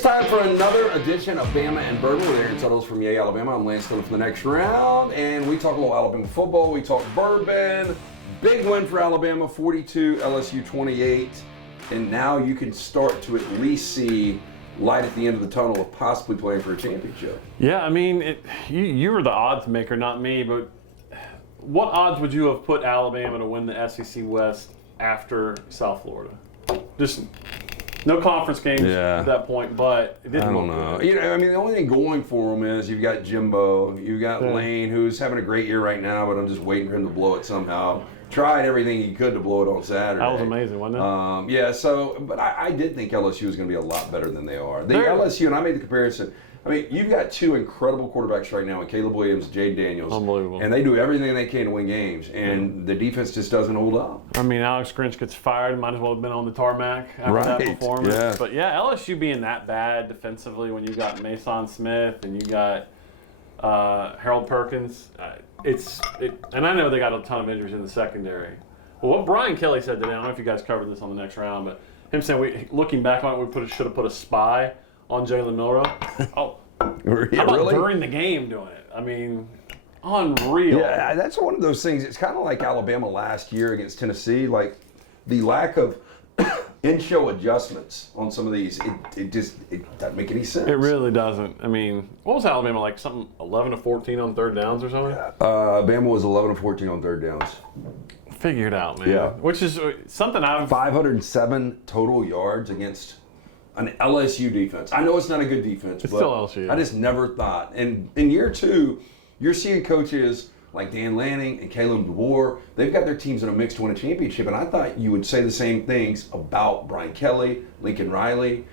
It's time for another edition of Bama and Bourbon with Aaron Suttles from Yay, Alabama. I'm Lance Stone for the next round, and we talk a little Alabama football. We talk bourbon. Big win for Alabama, 42, LSU 28. And now you can start to at least see light at the end of the tunnel of possibly playing for a championship. Yeah, I mean, you were the odds maker, not me, but what odds would you have put Alabama to win the SEC West after South Florida? Just no conference games at that point, but it didn't I don't know. I mean, the only thing going for them is you've got Jimbo, you've got Lane, who's having a great year right now, but I'm just waiting for him to blow it somehow. Tried everything he could to blow it on Saturday. That was amazing, wasn't it? But I did think LSU was going to be a lot better than they are. LSU, and I made the comparison. I mean, you've got two incredible quarterbacks right now in Caleb Williams, Jade Daniels. Unbelievable. And they do everything they can to win games, and the defense just doesn't hold up. I mean, Alex Grinch gets fired. Might as well have been on the tarmac after that performance. Yeah. But yeah, LSU being that bad defensively when you got Mason Smith and you got Harold Perkins, and I know they got a ton of injuries in the secondary. Well, what Brian Kelly said today, I don't know if you guys covered this on the next round, but him saying, looking back on it, we should have put a spy on Jalen Milroe. Oh, how about during the game doing it? I mean, unreal. Yeah, that's one of those things. It's kind of like Alabama last year against Tennessee. Like the lack of in-show adjustments on some of these, it doesn't make any sense. It really doesn't. I mean, what was Alabama like? Something 11 to 14 on third downs or something? Bama was 11 to 14 on third downs. Figure it out, man. Yeah. Which is something 507 total yards against an LSU defense. I know it's not a good defense, it's but still LSU. I just never thought. And in year two, you're seeing coaches like Dan Lanning and Caleb DeBoer. They've got their teams in a mix to win a championship, and I thought you would say the same things about Brian Kelly, Lincoln Riley,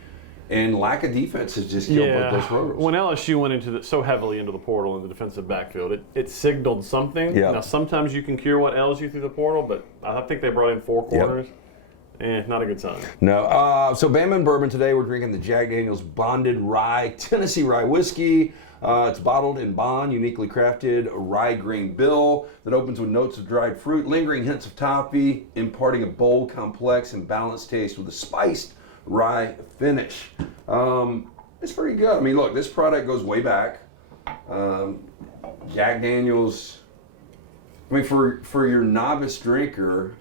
and lack of defense has just killed both those programs. When LSU went so heavily into the portal in the defensive backfield, it signaled something. Yep. Now, sometimes you can cure what LSU through the portal, but I think they brought in 4 corners. Yep. Not a good sign. No. So Bama and Bourbon today, we're drinking the Jack Daniel's Bonded Rye Tennessee Rye Whiskey. It's bottled in bond, uniquely crafted rye grain bill that opens with notes of dried fruit, lingering hints of toffee, imparting a bold, complex, and balanced taste with a spiced rye finish. It's pretty good. I mean, look, this product goes way back. Jack Daniel's, I mean, for your novice drinker,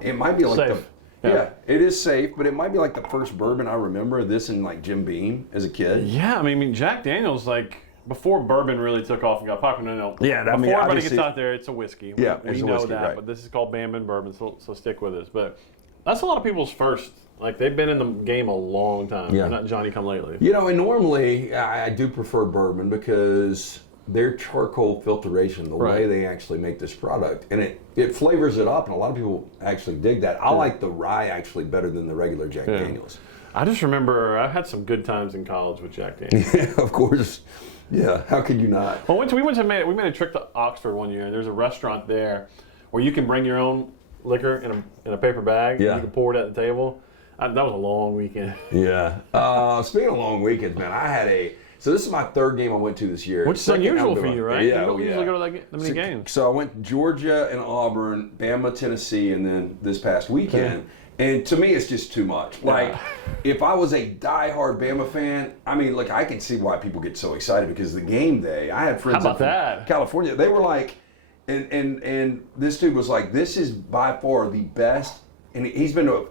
it might be like safe. Yeah, it is safe, but it might be like the first bourbon I remember. This and like Jim Beam as a kid. Yeah, I mean Jack Daniel's like before bourbon really took off and got popular. No, yeah, before everybody gets out there, it's a whiskey. Yeah, we know whiskey, that, right. But this is called Bama and Bourbon, so stick with us. But that's a lot of people's first. Like they've been in the game a long time. Yeah, they're not Johnny come lately. You know, and normally I do prefer bourbon because their charcoal filtration, the way they actually make this product, and it flavors it up, and a lot of people actually dig that. I like the rye actually better than the regular Jack Daniels. I just remember I had some good times in college with Jack Daniels. Yeah, of course. Yeah, how could you not? Well, we made a trip to Oxford one year, and there's a restaurant there where you can bring your own liquor in a paper bag, and you can pour it at the table. That was a long weekend. Yeah. Speaking of long weekends, man, so this is my third game I went to this year. Which is unusual for you, right? Yeah, you don't usually go to that many games. So I went to Georgia and Auburn, Bama, Tennessee, and then this past weekend. And to me, it's just too much. Like, if I was a diehard Bama fan, I mean, like, I can see why people get so excited because the game day, I had friends from California. They were like, and this dude was like, this is by far the best. And he's been to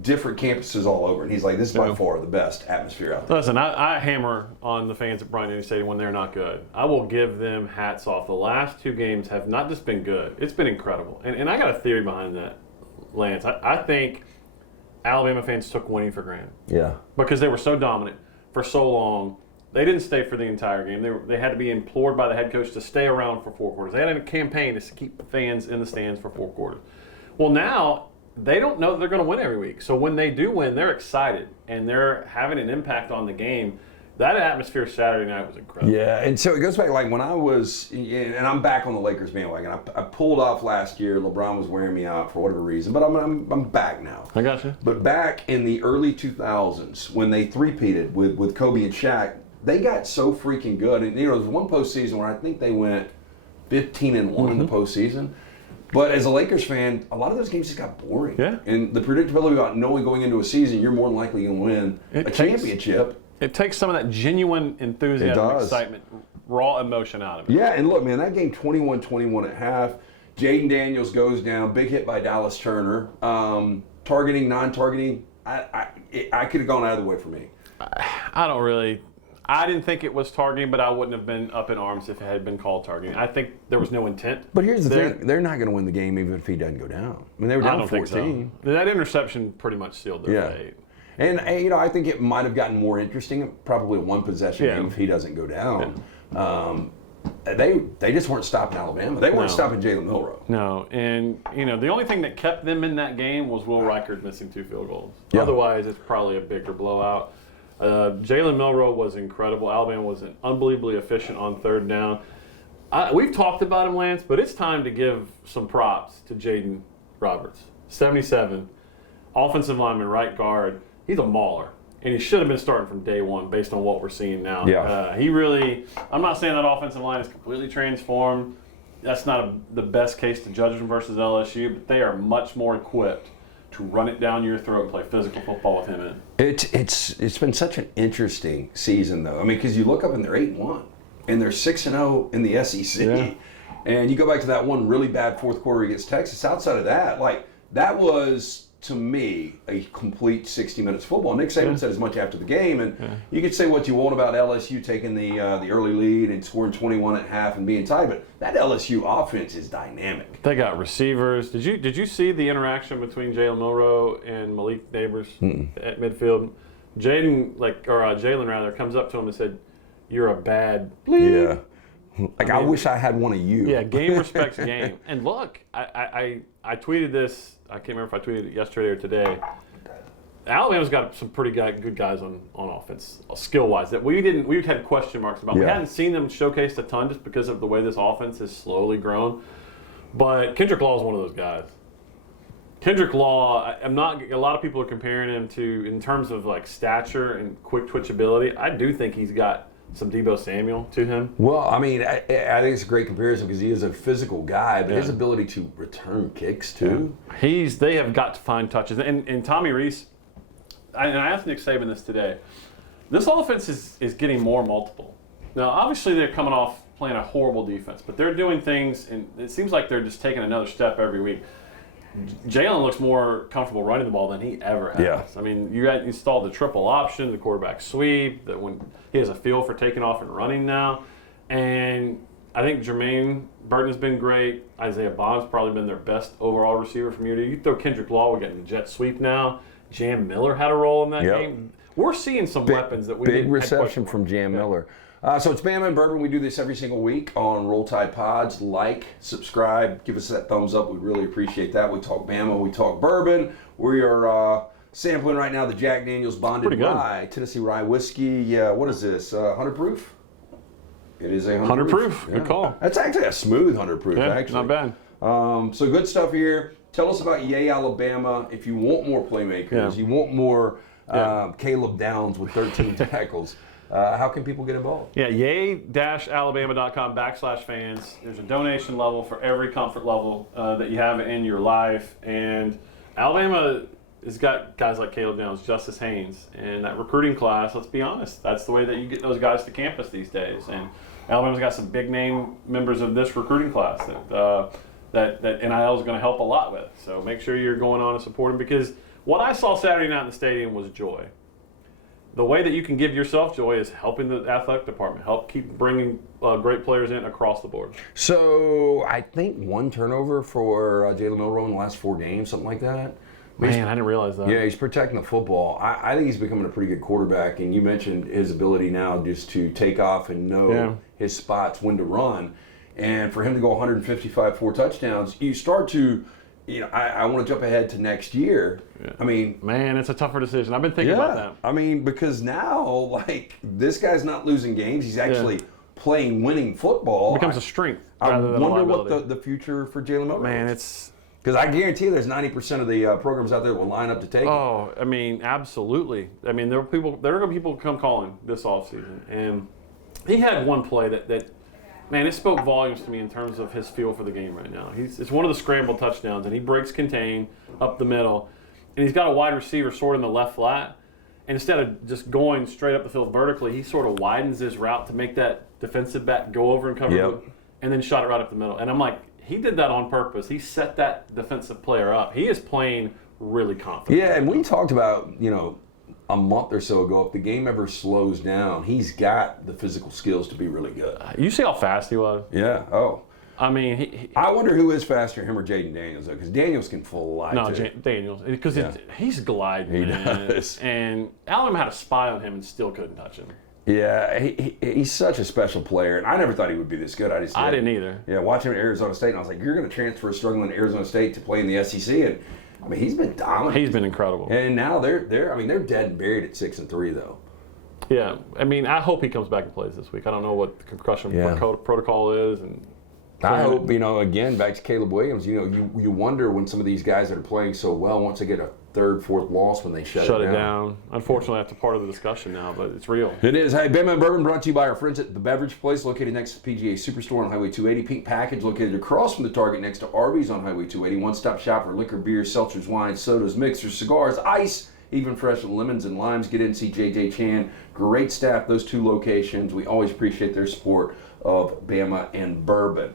different campuses all over, and he's like, this is by far the best atmosphere out there. Listen, I hammer on the fans at Bryant-Denny Stadium when they're not good. I will give them hats off. The last 2 games have not just been good, it's been incredible. And I got a theory behind that, Lance. I think Alabama fans took winning for granted. Yeah. Because they were so dominant for so long. They didn't stay for the entire game. They had to be implored by the head coach to stay around for 4 quarters. They had a campaign to keep the fans in the stands for 4 quarters. Well, now they don't know that they're going to win every week. So when they do win, they're excited, and they're having an impact on the game. That atmosphere Saturday night was incredible. Yeah, and so it goes back, like when I was, and I'm back on the Lakers bandwagon. I pulled off last year. LeBron was wearing me out for whatever reason, but I'm back now. I got you. But back in the early 2000s, when they three-peated with Kobe and Shaq, they got so freaking good. And, there was one postseason where I think they went 15-1 in the postseason. But as a Lakers fan, a lot of those games just got boring. Yeah. And the predictability about knowing going into a season, you're more than likely going to win a championship. It takes some of that genuine enthusiasm, excitement, raw emotion out of it. Yeah, and look, man, that game 21-21 at half. Jaden Daniels goes down, big hit by Dallas Turner. Targeting, non-targeting, I could have gone either way for me. I didn't think it was targeting, but I wouldn't have been up in arms if it had been called targeting. I think there was no intent. But here's the thing. They're not going to win the game even if he doesn't go down. I mean, they were down 14. Think so. That interception pretty much sealed their fate. And, I think it might have gotten more interesting, probably a one-possession game if he doesn't go down. Yeah. They just weren't stopping Alabama. They weren't stopping Jalen Milroe. No, and the only thing that kept them in that game was Will Reichard missing 2 field goals. Yeah. Otherwise, it's probably a bigger blowout. Jalen Milroe was incredible. Alabama was unbelievably efficient on third down. We've talked about him, Lance, but it's time to give some props to Jaden Roberts. 77, offensive lineman, right guard. He's a mauler. And he should have been starting from day one based on what we're seeing now. Yeah. I'm not saying that offensive line is completely transformed. That's not the best case to judge them versus LSU, but they are much more equipped to run it down your throat and play physical football with him in. It's been such an interesting season, though. I mean, because you look up and they're 8-1, and they're 6-0 in the SEC. Yeah. And you go back to that one really bad fourth quarter against Texas. Outside of that, that was, to me, a complete 60 minutes football. Nick Saban said as much after the game, and you could say what you want about LSU taking the early lead and scoring 21 at half and being tied, but that LSU offense is dynamic. They got receivers. Did you see the interaction between Jalen Milroe and Malik Neighbors at midfield? Jalen rather comes up to him and said, "You're a bad bleep." Yeah. I wish I had one of you. Yeah, game respects game. And look, I tweeted this. I can't remember if I tweeted it yesterday or today. Alabama's got some pretty good guys on offense, skill-wise, that we had question marks about. Yeah. We hadn't seen them showcased a ton just because of the way this offense has slowly grown. But Kendrick Law is one of those guys. Kendrick Law, a lot of people are comparing him to, in terms of stature and quick twitch ability, I do think he's got some Deebo Samuel to him. Well, I mean, I think it's a great comparison because he is a physical guy, but his ability to return kicks too. Yeah. They have got to find touches. And Tommy Rees, I asked Nick Saban this today. This offense is getting more multiple. Now, obviously, they're coming off playing a horrible defense, but they're doing things, and it seems like they're just taking another step every week. Jalen looks more comfortable running the ball than he ever has. Yeah. I mean, you installed the triple option, the quarterback sweep, that when he has a feel for taking off and running now. And I think Jermaine Burton has been great. Isaiah Bond's probably been their best overall receiver from year to year. You throw Kendrick Law, we're getting the jet sweep now. Jam Miller had a role in that game. We're seeing some weapons that we big reception from Jam Miller. So it's Bama and Bourbon. We do this every single week on Roll Tide Pods. Like, subscribe, give us that thumbs up. We'd really appreciate that. We talk Bama, we talk Bourbon. We are sampling right now the Jack Daniels Bonded Rye, Tennessee Rye Whiskey. What is this, 100 proof? It is a 100 proof. Good call. That's actually a smooth 100 proof, actually. Not bad. So good stuff here. Tell us about Yay Alabama. If you want more playmakers, you want more Caleb Downs with 13 tackles. How can people get involved? Yeah, yay-alabama.com/fans. There's a donation level for every comfort level that you have in your life. And Alabama has got guys like Caleb Downs, Justice Haynes, and that recruiting class, let's be honest, that's the way that you get those guys to campus these days. And Alabama's got some big name members of this recruiting class that NIL is going to help a lot with. So make sure you're going on and supporting, because what I saw Saturday night in the stadium was joy. The way that you can give yourself joy is helping the athletic department, help keep bringing great players in across the board. So I think one turnover for Jalen Milroe in the last 4 games, something like that. Man, I didn't realize that. Yeah, he's protecting the football. I think he's becoming a pretty good quarterback, and you mentioned his ability now just to take off and know his spots, when to run. And for him to go 155, 4 touchdowns, you start to, I want to jump ahead to next year. Yeah. I mean, man, it's a tougher decision. I've been thinking about that. I mean, because now, this guy's not losing games. He's actually playing winning football. It becomes a strength. I wonder what the future for Jalen Milroe is. Man, it's... Because I guarantee there's 90% of the programs out there that will line up to take him. Oh, I mean, absolutely. I mean, there are going to be people come calling this offseason. And he had one play that man, it spoke volumes to me in terms of his feel for the game right now. It's one of the scramble touchdowns, and he breaks contain up the middle, and he's got a wide receiver sort of in the left flat. And instead of just going straight up the field vertically, he sort of widens his route to make that defensive back go over and cover him, and then shot it right up the middle. And I'm like, he did that on purpose. He set that defensive player up. He is playing really confident. Yeah, and we talked about, a month or so ago, if the game ever slows down, he's got the physical skills to be really good. You see how fast he was? Yeah. Oh. I mean, I wonder who is faster, him or Jaden Daniels, though, because Daniels can fly. No, too. Daniels, because he's gliding. He man. does. And Alabama had a spy on him and still couldn't touch him. Yeah, he's such a special player, and I never thought he would be this good. I didn't either. Yeah, watching him at Arizona State, and I was like, you're going to transfer struggling to Arizona State to play in the SEC, and I mean, he's been dominant. He's been incredible. And now they're dead and buried at 6-3 though. Yeah, I mean, I hope he comes back and plays this week. I don't know what the concussion protocol is, and I hope, again, back to Caleb Williams, you wonder when some of these guys that are playing so well, once they get a third, fourth loss, when they shut it down. Unfortunately, that's a part of the discussion now, but it's real. It is. Hey, Bama Bourbon brought to you by our friends at The Beverage Place, located next to the PGA Superstore on Highway 280. Pink Package, located across from the Target next to Arby's on Highway 280. One-stop shop for liquor, beer, seltzers, wines, sodas, mixers, cigars, ice, even fresh lemons and limes. Get in and see J.J. Chan. Great staff, those two locations. We always appreciate their support of Bama and Bourbon.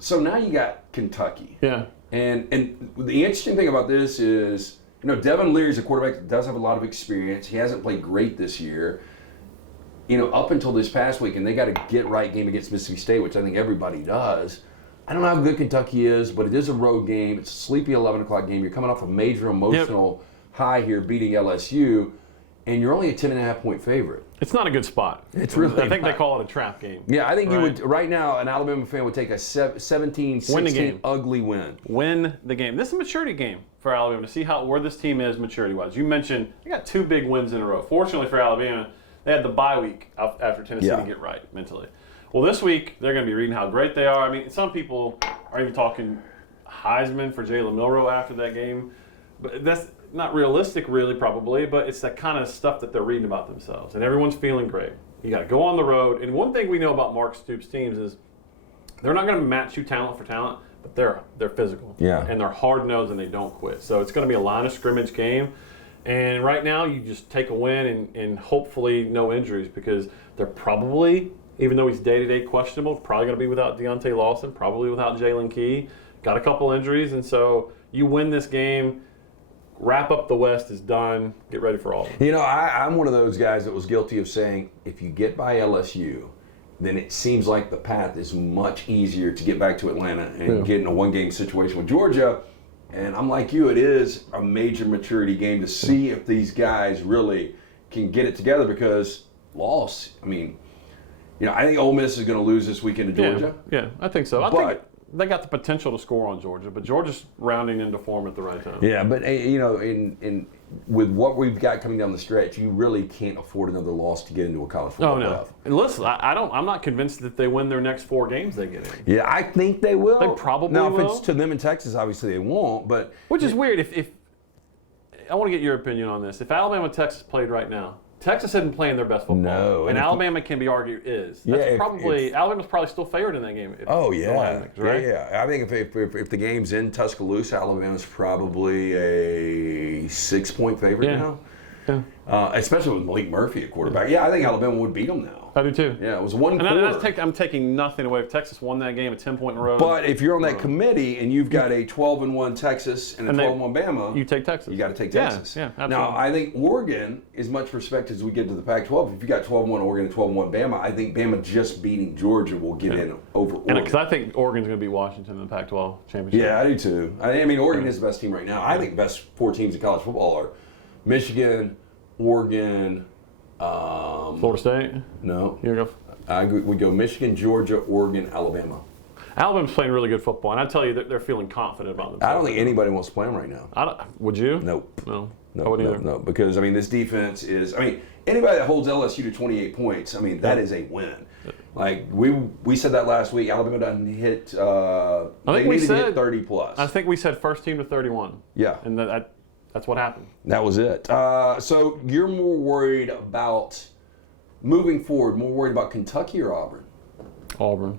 So now you got Kentucky. Yeah. And the interesting thing about this is, Devin Leary's a quarterback that does have a lot of experience. He hasn't played great this year. Up until this past week, and they got a get-right game against Mississippi State, which I think everybody does. I don't know how good Kentucky is, but it is a road game. It's a sleepy 11 o'clock game. You're coming off a major emotional high here, beating LSU, and you're only a 10.5-point favorite. It's not a good spot. It's really I think they call it a trap game. Yeah, I think you would, right now, an Alabama fan would take a 17-16 ugly win. Win the game. This is a maturity game for Alabama to see where this team is maturity-wise. You mentioned they got 2 big wins in a row. Fortunately for Alabama, they had the bye week after Tennessee to get right mentally. Well, this week, they're going to be reading how great they are. I mean, some people are even talking Heisman for Taylor and Milroe after that game. But that's not realistic, really, probably, but it's that kind of stuff that they're reading about themselves. And everyone's feeling great. You got to go on the road. And one thing we know about Mark Stoops' teams is they're not going to match you talent for talent, but they're physical. Yeah. And they're hard-nosed and they don't quit. So it's going to be a line of scrimmage game. And right now, you just take a win and hopefully no injuries, because they're probably, even though he's day-to-day questionable, probably going to be without Deontay Lawson, probably without Jalen Key. Got a couple injuries, and so you win this game. Wrap up the West is done. Get ready for Auburn. I'm one of those guys that was guilty of saying, if you get by LSU, then it seems like the path is much easier to get back to Atlanta and get in a one-game situation with Georgia. And I'm like you, it is a major maturity game to see if these guys really can get it together, because loss, I think Ole Miss is going to lose this weekend to Georgia. Yeah, I think so. I think they got the potential to score on Georgia, but Georgia's rounding into form at the right time. Yeah, but in with what we've got coming down the stretch, you really can't afford another loss to get into a college football playoff. And listen, I'm not convinced that they win their next 4 games they get in. Yeah, I think they will. They probably now, will. If it's to them in Texas, obviously they won't. But which is weird. If I want to get your opinion on this, if Alabama and Texas played right now, Texas isn't playing their best football. No. And Alabama can be argued is. That's Alabama's probably still favored in that game. Right? Yeah. I think if the game's in Tuscaloosa, Alabama's probably a 6-point favorite now. Yeah. Especially with Malik Murphy at quarterback. Yeah, I think Alabama would beat them now. I do too. Yeah, it was 1 quarter. And I'm taking nothing away. If Texas won that game, a 10-point in a row. But if you're on that committee and you've got a 12-1 Texas and a 12-1 Bama, you take Texas. You got to take Texas. Yeah, absolutely. Now, I think Oregon, as much respect as we get to the Pac-12, if you got 12-1 Oregon and 12-1 Bama, I think Bama just beating Georgia will get in over Oregon. Because I think Oregon's going to beat Washington in the Pac-12 championship. Yeah, I do too. Oregon is the best team right now. I think the best 4 teams in college football are Michigan, Oregon, Florida State. No. Here we go. We go Michigan, Georgia, Oregon, Alabama. Alabama's playing really good football, and I tell you that they're feeling confident about themselves. I don't think anybody wants to play them right now. Would you? Nope. No. I wouldn't either. No, because this defense is. Anybody that holds LSU to 28 points, that is a win. Like we said that last week. Alabama doesn't hit. I think we said hit 30 plus. I think we said first team to 31. Yeah, and that's what happened. That was it. So you're more worried about moving forward, more worried about Kentucky or Auburn? Auburn.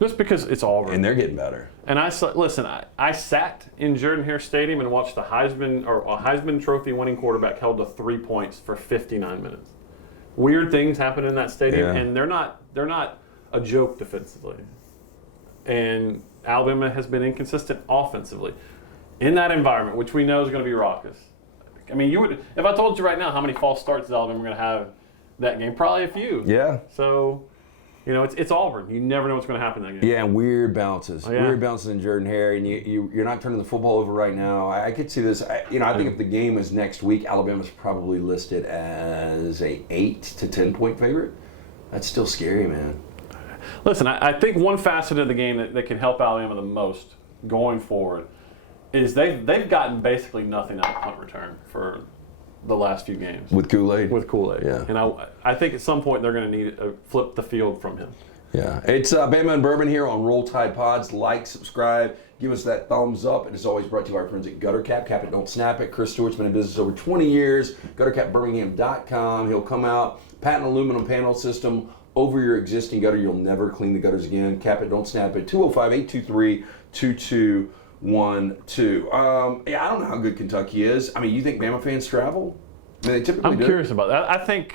Just because it's Auburn. And they're getting better. And I sat in Jordan-Hare Stadium and watched a Heisman Trophy winning quarterback held to 3 points for 59 minutes. Weird things happen in that stadium, and they're not a joke defensively. And Alabama has been inconsistent offensively in that environment, which we know is going to be raucous. I mean, if I told you right now how many false starts Alabama are going to have that game, probably a few. Yeah. So, it's Auburn. You never know what's going to happen in that game. Yeah, and weird bounces. Weird bounces in Jordan-Hare, and you're not turning the football over right now. I could see this. I think if the game is next week, Alabama's probably listed as a 8 to 10 point favorite. That's still scary, man. Listen, I think one facet of the game that can help Alabama the most going forward is they've gotten basically nothing out of punt return for the last few games. With Kool-Aid? With Kool-Aid. Yeah. And I think at some point they're going to need to flip the field from him. Yeah. It's Bama and Bourbon here on Roll Tide Pods. Like, subscribe, give us that thumbs up. And it's always brought to you by our friends at Gutter Cap. Cap it, don't snap it. Chris Stewart's been in business over 20 years. GutterCapBirmingham.com. He'll come out, patent aluminum panel system over your existing gutter. You'll never clean the gutters again. Cap it, don't snap it. 205-823-2212. I don't know how good Kentucky is. I mean, you think Bama fans travel? I mean, they typically I'm curious about that. I think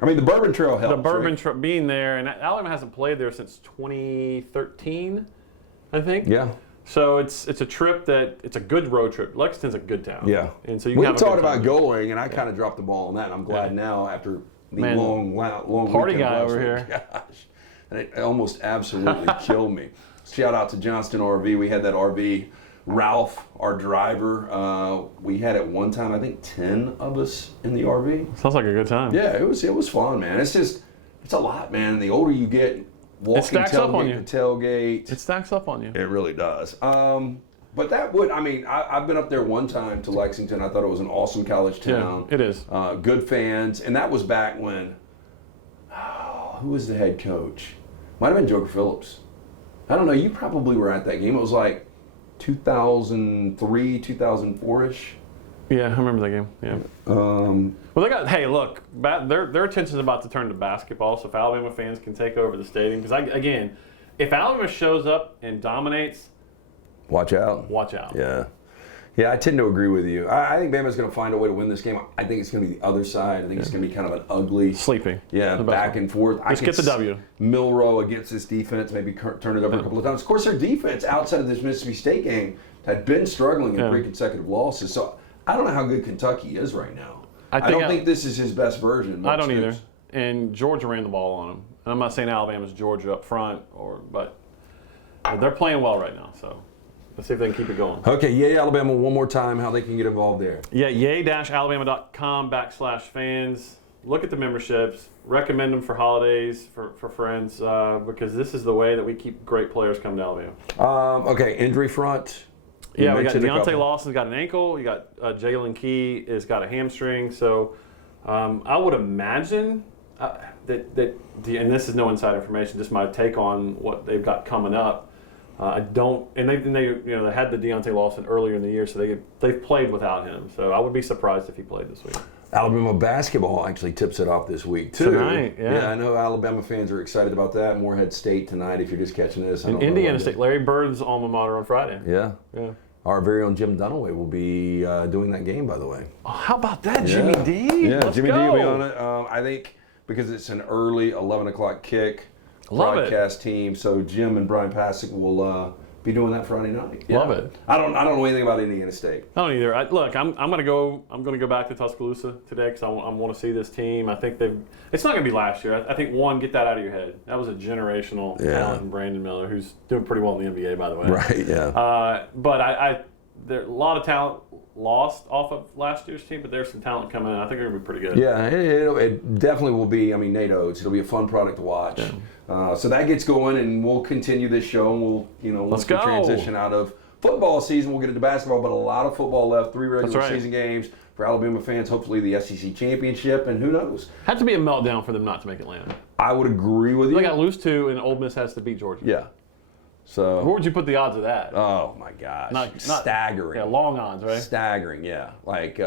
the Bourbon Trail helps. The Bourbon Trail being there, and Alabama hasn't played there since 2013, I think. Yeah. So it's a trip it's a good road trip. Lexington's a good town. Yeah. And so you we talked about going, and I kind of dropped the ball on that. And I'm glad now after the long party weekend guy over week. here. Gosh, and it almost absolutely killed me. Shout out to Johnston RV. We had that RV. Ralph, our driver, we had at one time, I think 10 of us in the RV. Sounds like a good time. Yeah, it was fun, man. It's a lot, man. The older you get, walking tailgate to tailgate. It stacks up on you. It really does. But I've been up there one time to Lexington. I thought it was an awesome college town. Yeah, it is. Good fans. And that was back when, who was the head coach? Might have been Joker Phillips. I don't know. You probably were at that game. It was like 2003, 2004-ish. Yeah, I remember that game. Yeah. Well, look, their attention's about to turn to basketball, so if Alabama fans can take over the stadium, because if Alabama shows up and dominates, watch out. Watch out. Yeah, I tend to agree with you. I think Bama's going to find a way to win this game. I think it's going to be the other side. I think it's going to be kind of an ugly... Sleeping. Yeah, back and forth. Just get the W. Milroe against this defense, maybe turn it over a couple of times. Of course, their defense outside of this Mississippi State game had been struggling in 3 consecutive losses. So I don't know how good Kentucky is right now. I don't think this is his best version. I don't either. And Georgia ran the ball on him. And I'm not saying Alabama's Georgia up front, but they're playing well right now. So let's see if they can keep it going. Okay, Yay Alabama one more time, how they can get involved there. Yeah, yay-alabama.com/fans. Look at the memberships. Recommend them for holidays, for friends, because this is the way that we keep great players coming to Alabama. Okay, injury front. Yeah, we got Deontay Lawson's got an ankle. You got Jalen Key has got a hamstring. So I would imagine that and this is no inside information, just my take on what they've got coming up. They had the Deontay Lawson earlier in the year, so they've played without him. So I would be surprised if he played this week. Alabama basketball actually tips it off this week too. Tonight, yeah. I know Alabama fans are excited about that. Morehead State tonight, if you're just catching this. And Indiana State, Larry Bird's alma mater on Friday. Yeah. Our very own Jim Dunaway will be doing that game, by the way. Oh, how about that, Jimmy D? Yeah, Jimmy D will be on it. I think because it's an early 11 o'clock kick. Broadcast team, so Jim and Brian Pasick will be doing that Friday night. Yeah. Love it. I don't know anything about Indiana State. I don't either. I'm going to go back to Tuscaloosa today because I want to see this team. I think it's not going to be last year. I think get that out of your head. That was a generational talent in Brandon Miller, who's doing pretty well in the NBA, by the way. Right. Yeah. But there a lot of talent lost off of last year's team, but there's some talent coming in. I think they're going to be pretty good. Yeah, it definitely will be. I mean, Nate Oates. It'll be a fun product to watch. Yeah. So that gets going, and we'll continue this show, and once we transition out of football season, we'll get into basketball. But a lot of football left. 3 regular season games for Alabama fans. Hopefully, the SEC championship, and who knows? Had to be a meltdown for them not to make Atlanta. I would agree with you. They got lose to, and Ole Miss has to beat Georgia. Yeah. So where would you put the odds of that? Oh my gosh, staggering. Yeah, long odds, right? Staggering, yeah. Like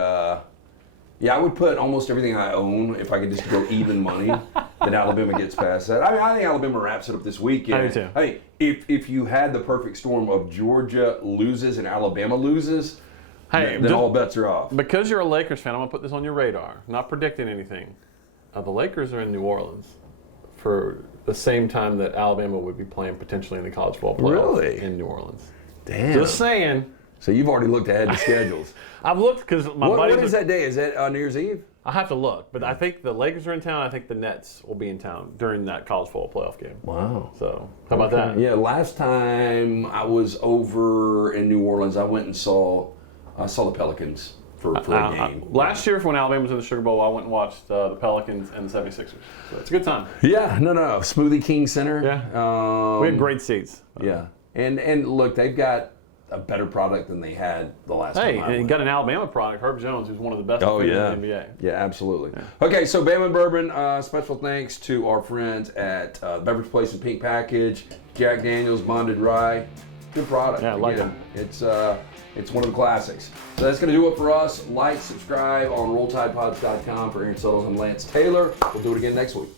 Yeah, I would put almost everything I own, if I could just go even money, that Alabama gets past that. I mean, I think Alabama wraps it up this weekend. I do too. I mean, if you had the perfect storm of Georgia loses and Alabama loses, then all bets are off. Because you're a Lakers fan, I'm going to put this on your radar. Not predicting anything. The Lakers are in New Orleans for the same time that Alabama would be playing potentially in the college football playoff in New Orleans. Damn. Just saying. So you've already looked ahead to schedules. I've looked because my buddies. What is that day? Is that New Year's Eve? I have to look, but I think the Lakers are in town. I think the Nets will be in town during that college football playoff game. Wow. So how about that? Yeah, last time I was over in New Orleans, I went and saw the Pelicans for a game. Last year, when Alabama was in the Sugar Bowl, I went and watched the Pelicans and the 76ers. So it's a good time. Yeah, no. Smoothie King Center. Yeah. We had great seats. Yeah. And look, they've got a better product than they had the last time. Hey, and you got an Alabama product, Herb Jones, who's one of the best in the NBA. Yeah, absolutely. Yeah. Okay, so Bama Bourbon, special thanks to our friends at Beverage Place and Pink Package, Jack Daniels Bonded Rye. Good product. Yeah, I like it. It's one of the classics. So that's going to do it for us. Like, subscribe on RollTidePods.com. For Aaron Suttles and Lance Taylor. We'll do it again next week.